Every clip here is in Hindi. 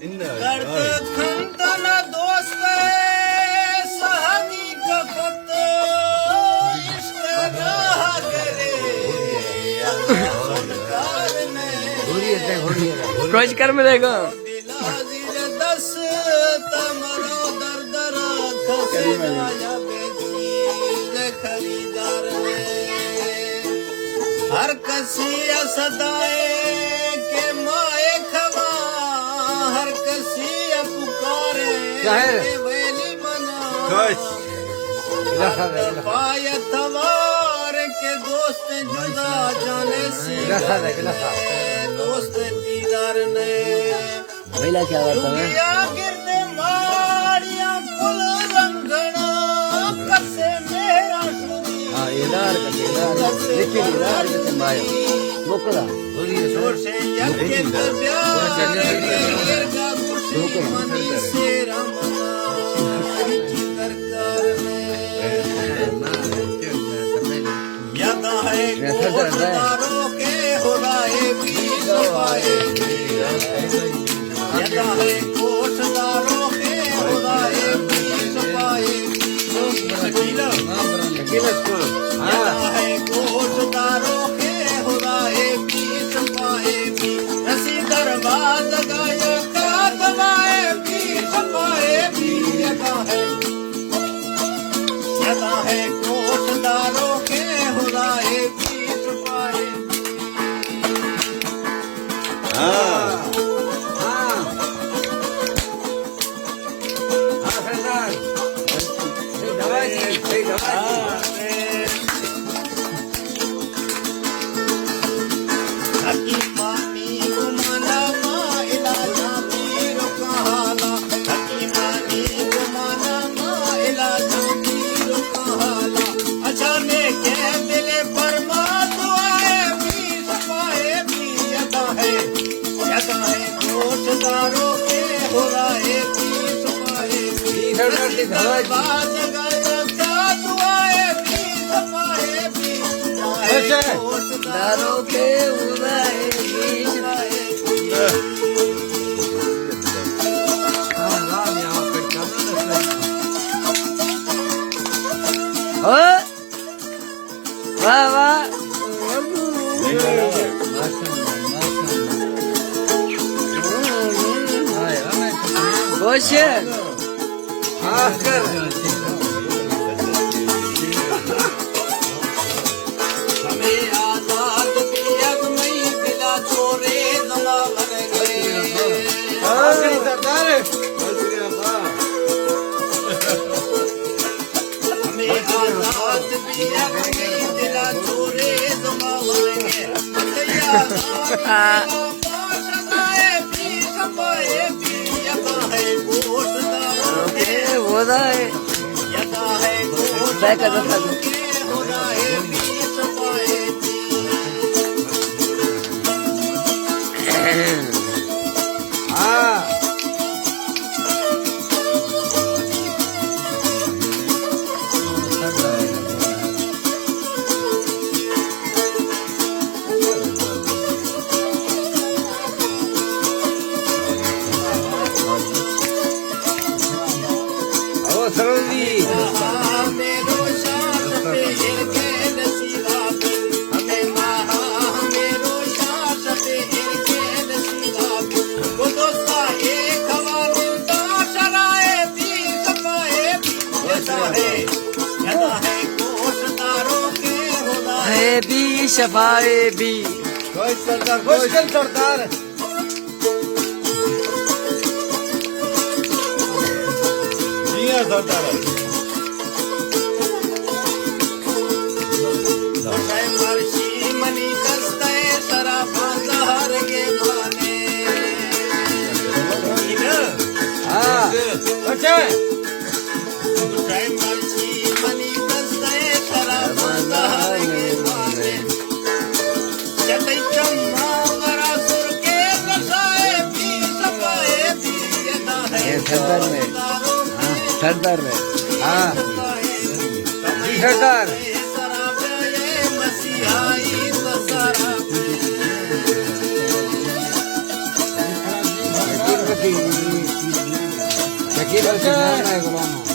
करत खंडन दोस्त सहानी कफत इश्क राह करे सरकार ने कुछ कर मिलेगा दिलाजीर दस तमरो दर्द खसे आया बेचीज खरीदार ने हर कसी सदाए के माए खवा हर कसी पुकारे वेली मना पाय तवार के दोस्त जुदा जाने सी दोस्त दीदार ने महिला क्या बात है गिरदे माड़िया कुल रंगना कसे मेरा सुनी मोकला जोर से यके प्यार गिरगा खुशी मनी से रमना सरकार ने यदा है कोटदारों के हुदाए भी सवाए यदा है कोटदारों के हुदाए भी सवाए यदा है कोटदारों के हुदाए भी सवाए भी रसी दरबाज गाया का दवाए भी सवाए भी यदा है कोटदारों के हुदाए भी सवाए हकीमानी गुमाना मा इलाजा पीर कहाला हकीमानी गुमाना मा इलाजा पीर कहाला अचाने के दिले परमा दुआए भी सफाए भी यदा है कोटदारों के हुराए भी सफाए भी बाज गाया का दुआए भी सफाए भी दारों के उड़ाए वाह वाह खुश हमें आजाद पियग मई बिला छोरे दला लग गए हमें आजाद पियग मई बिला छोरे दला लग गए यदा है कोटदारों के हुदाए भी सफाए भी मेरो शास पे हिरके नसीबा भी हमें महा मेरो शास पे हिरके नसीबा भी वो दोस्ता एक हवाले का शराए भी सफाए भी यदा है कोटदारों के हुदाए भी शफाए भी सरदार मर्शी मनी दस्ते शराफा जहर के माने मर्शी मनी दस्ते शराफा जहर के माने चटई चम्मा वरा सुर के नशाए भी सफाए भी यदा है सरदार में सरदार मसीहाई ससारा की शकील हो शायर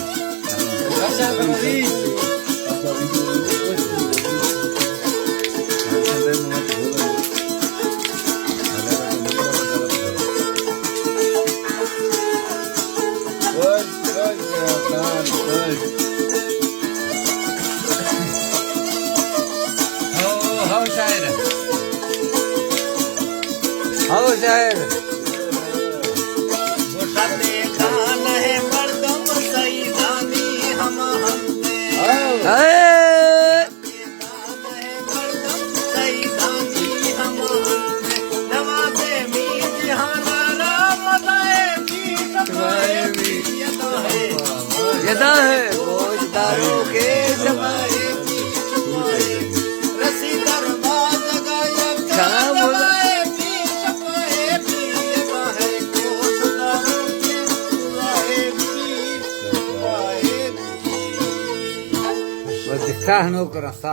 खान है मर्दम सईदानी हम हमने खान है मर्दम सईदानी हम हमने नवाबे मी जहानारा मदाए मी कबाए मी यदा है फौजदारों के जमाए रसी दरबार लगाया कहाँ बोला? Vai Carne ou coração?